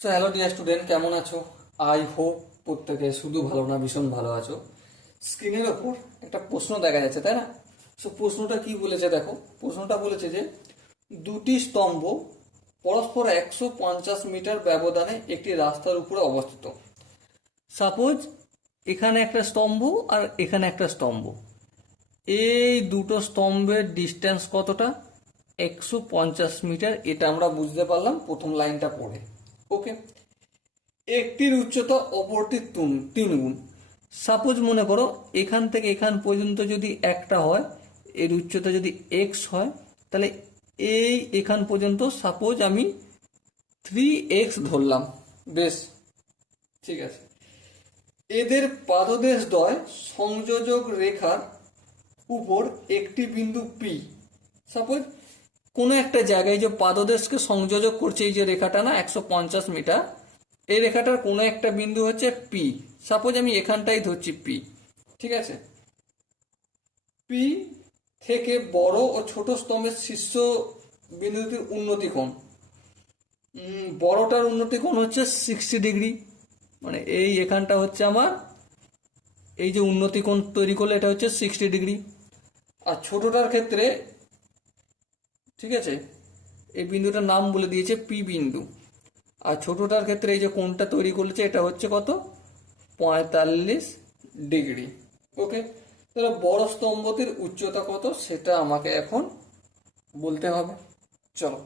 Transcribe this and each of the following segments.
So hello dear student, কেমন আছো? I hope প্রত্যেকে শুধু ভালো না, ভীষণ ভালো আছো। স্ক্রিনের ওপর একটা প্রশ্ন দেখা যাচ্ছে, তাই না? সো প্রশ্নটা কি বলেছে দেখো। প্রশ্নটা বলেছে যে দুটি স্তম্ভ পরস্পর 150 মিটার ব্যবধানে একটি রাস্তার উপরে অবস্থিত। সাপোজ এখানে একটা স্তম্ভ আর এখানে একটা স্তম্ভ। এই দুটো স্তম্ভের ডিস্টেন্স কতটা? 150 মিটার। এটা আমরা বুঝতে পারলাম প্রথম লাইনটা পড়ে। ওকে, একটির উচ্চতা অপরটির 3 গুণ। সাপোজ মনে করো এখান থেকে এখান পর্যন্ত যদি একটা হয়, এর উচ্চতা যদি এক্স হয়, তাহলে এই এখান পর্যন্ত সাপোজ আমি 3x ধরলাম। বেশ, ঠিক আছে। এদের পাদদেশদ্বয় সংযোজক রেখার উপর একটি বিন্দু পি। সাপোজ কোনো একটা জায়গায় যে পাদদেশকে সংযোজক করছে এই যে রেখাটা না, 150 মিটার, এই রেখাটার কোনো একটা বিন্দু হচ্ছে পি। সাপোজ আমি এখানটাই ধরছি পি, ঠিক আছে। পি থেকে বড় ও ছোট স্তম্ভের শীর্ষ বিন্দুটির উন্নতি কোণ। বড়টার উন্নতি কোণ হচ্ছে 60 ডিগ্রি, মানে এই এখানটা হচ্ছে আমার এই যে উন্নতি কোণ তৈরি করলে এটা হচ্ছে 60 ডিগ্রি। আর ছোটটার ক্ষেত্রে, ঠিক আছে, এই বিন্দুটার নাম বলে দিয়েছে পি বিন্দু। আর ছোটটার ক্ষেত্রে এই যে কোণটা তৈরি করেছে এটা হচ্ছে কত? 45 ডিগ্রি। ওকে, তাহলে বড় স্তম্ভটির উচ্চতা কত সেটা আমাকে এখন বলতে হবে। চলো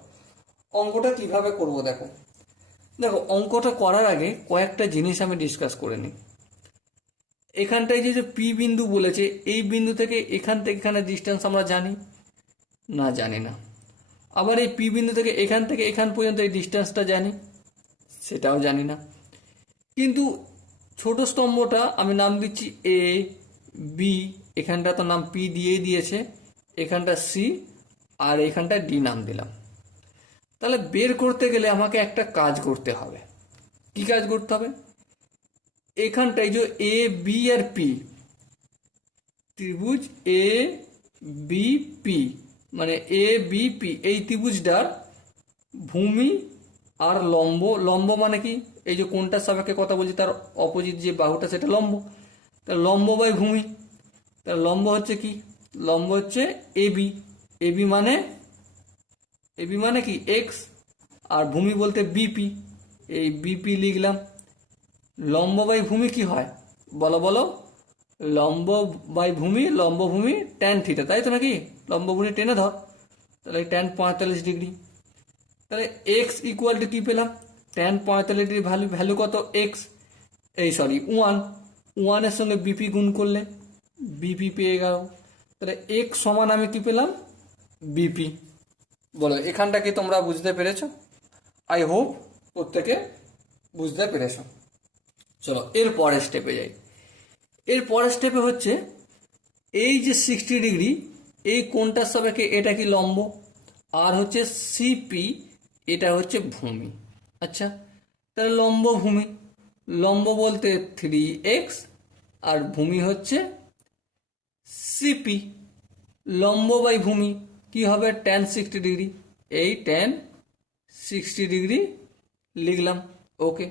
অঙ্কটা কিভাবে করব দেখো। দেখো অঙ্কটা করার আগে কয়েকটা জিনিস আমি ডিসকাস করে নিই। এখানটায় যে পি বিন্দু বলেছে, এই বিন্দু থেকে এখানে ডিস্টেন্স আমরা জানি না? জানি না। আবার এই পি বিন্দু থেকে এখান পর্যন্ত এই ডিস্টেন্সটা জানি, সেটাও জানি না। কিন্তু ছোট স্তম্ভটা আমি নাম দিচ্ছি এ বি, এখানটা তো নাম পি দিয়েই দিয়েছে, এখানটা সি, আর এখানটা ডি নাম দিলাম। তাহলে বের করতে গেলে আমাকে একটা কাজ করতে হবে। কি কাজ করতে হবে? এখানটায় যে এ বি আর পি, ত্রিভুজ এ বি পি, মানে এ বি পি, এই ত্রিভুজটার ভূমি আর লম্ব। লম্ব মানে কি? এই যে কোনটার সাপেক্ষে কথা বলছি তার অপোজিট যে বাহুটা সেটা লম্ব। তাহলে লম্ব বাই ভূমি, তাহলে লম্ব হচ্ছে কি? লম্ব হচ্ছে এবি। এবি মানে কি? এক্স। আর ভূমি বলতে বিপি, এই বিপি লিখলাম। লম্ব বাই ভূমি কি হয় বলো বলো? লম্ব বাই ভূমি, লম্ব ভূমি ট্যান থিটা, তাই তো নাকি? লম্ব ভূমি টেনে ধর, তাহলে ট্যান 45 ডিগ্রি। তাহলে এক্স ইকুয়াল টু কি পেলাম? ট্যান 45 ডিগ্রি ভ্যালু কত? এক্স, এই সরি 1। 1-এর সঙ্গে বিপি গুণ করলে বিপি পেয়ে গেল। তাহলে এক্স সমান আমি কি পেলাম? বিপি। বলো এখানটা কি তোমরা বুঝতে পেরেছো? আই হোপ প্রত্যেকে বুঝতে পেরেছো। চলো এর পরের স্টেপে যাই। এর পরের স্টেপে হচ্ছে এই যে 60 ডিগ্রি, এই কোণটার সাপেক্ষে এটা কি? লম্ব। আর হচ্ছে সিপি, এটা হচ্ছে ভূমি। আচ্ছা, তাহলে লম্ব ভূমি, লম্ব বলতে 3x, আর ভূমি হচ্ছে সিপি। লম্ব বাই ভূমি কি হবে? ট্যান 60 ডিগ্রি, এই ট্যান 60 ডিগ্রি লিখলাম। ওকে,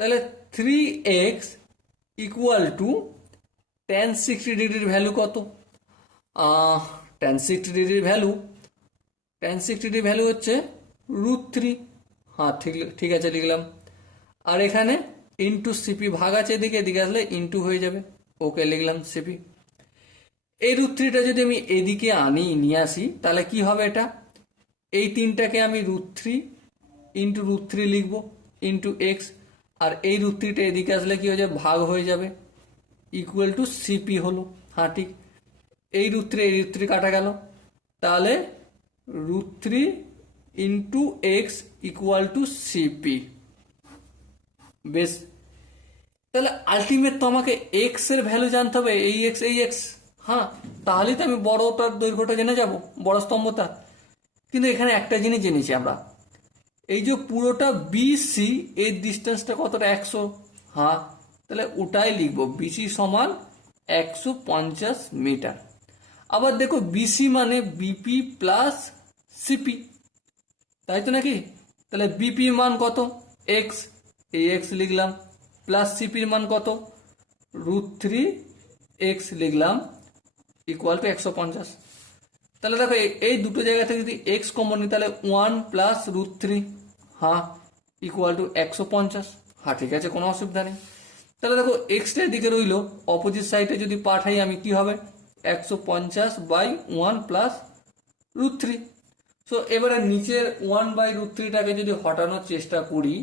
তাহলে 3x ইকুয়াল টু ট্যান 60 ডিগ্রির ভ্যালু কত? ট্যান 60 ডিগ্রির ভ্যালু হচ্ছে √3। হ্যাঁ, ঠিক আছে লিখলাম। আর এখানে ইন্টু সিপি, ভাগ আছে এদিকে আসলে ইন্টু হয়ে যাবে। ওকে লিখলাম সিপি। এই √3টা যদি আমি এদিকে নিয়ে আসি তাহলে কি হবে? এটা এই তিনটাকে আমি √3 ইন্টু √3 লিখব ইন্টু এক্স। আর এই √3টা এদিকে আসলে কি হয়ে যাবে? ভাগ হয়ে যাবে, ইকুয়াল টু সিপি হলো। হ্যাঁ ঠিক, এই √3 কাটা গেল, তাহলে √3 into x equal to CP. বেশ, তাহলে আলটিমেট তো আমাকে এক্স এর ভ্যালু জানতে হবে, এই এক্স। হ্যাঁ, তাহলেই তো আমি বড়টার দৈর্ঘ্যটা জেনে যাব, বড় স্তম্ভটা। কিন্তু এখানে একটা জিনিস জেনেছি আমরা, এই যে পুরোটা বিসি এর ডিস্টেন্সটা কতটা? 100। হ্যাঁ, তাহলে ওটাই লিখবো, বিসি সমান 150 মিটার। আবার দেখো বিসি মানে বিপি প্লাস সিপি, তাই তো নাকি? তাহলে বিপি মান কত? এক্স, এই এক্স লিখলাম, প্লাস সিপির মান কত, √3 x লিখলাম, ইকুয়াল টু 150। তাহলে দেখো এই দুটো জায়গা থেকে যদি এক্স কমন নিই তাহলে 1 প্লাস √3, হ্যাঁ, ইকুয়াল টু 150। হ্যাঁ ঠিক আছে, কোনো অসুবিধা নেই। তাহলে দেখো এক্সটা দিকে রইলো, অপোজিট সাইডে যদি পাঠাই আমি কি হবে, 150/1 প্লাস √3। সো এবারে নিচের 1/√3টাকে যদি হটানোর চেষ্টা করি,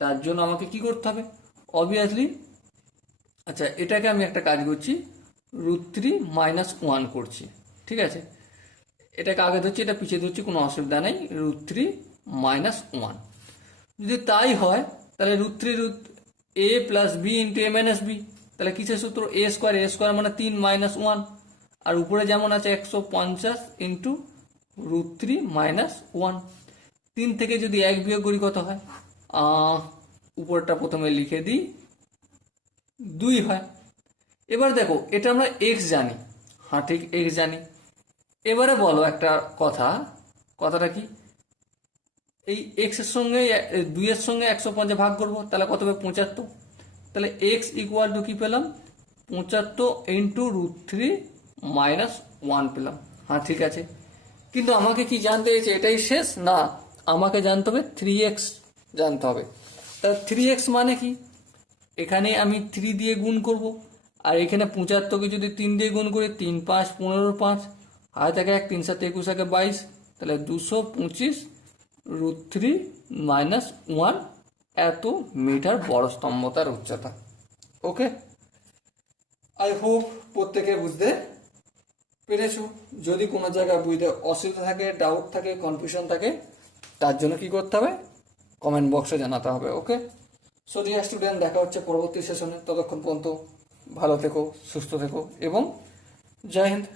তার জন্য আমাকে কি করতে হবে, অবভিয়াসলি, আচ্ছা এটাকে আমি একটা কাজ করছি, √3 - 1 করছি, ঠিক আছে, এটাকে আগে ধরছি, এটা পিছিয়ে ধরছি, কোনো অসুবিধা নেই, √3 - 1। যদি তাই হয় তাহলে √3 a plus b into a minus B, তাহলে কিসের সূত্র, a² মানে 3 - 1, আর উপরে যেমন আছে 150 ইন্টু √3 - 1। 3 থেকে যদি 1 বিয়োগ করি কত হয়, উপরটা প্রথমে লিখে দিই, 2 হয়। এবার দেখো এটা আমরা এক্স জানি, হ্যাঁ ঠিক এক্স জানি। এবারে বলো একটা কথাটা কি, এই এক্স এর সঙ্গে 2 এর সঙ্গে 150 ভাগ করবো, তাহলে কত হবে, 75। তাহলে এক্স ইকুয়াল টু কি পেলাম, 75 ইন্টু √3 - 1 পেলাম। হ্যাঁ ঠিক আছে, কিন্তু আমাকে কি জানতে হয়েছে, এটাই শেষ না, আমাকে জানতে হবে 3x জানতে হবে। তাহলে 3x মানে কি, এখানে আমি 3 দিয়ে গুণ করব, আর এখানে 75কে যদি 3 দিয়ে গুণ করি, 3 × 5 = 15, 5 হাতে থাকে 1, 3 × 7 = 21, 22, তাহলে 225 √3 - 1 এত মিটার বড় স্তম্ভতার উচ্চতা। ওকে, আই হোপ প্রত্যেকে বুঝতে পেরেছো। যদি কোনো জায়গায় বুঝতে অসুবিধা থাকে, ডাউট থাকে, কনফিউশন থাকে, তার জন্য কি করতে হবে, কমেন্ট বক্সে জানাতে হবে। ওকে, সো ডিয়ার স্টুডেন্ট, দেখা হচ্ছে পরবর্তী সেশনে। ততক্ষণ পর্যন্ত ভালো থেকো, সুস্থ থেকো এবং জয় হিন্দ।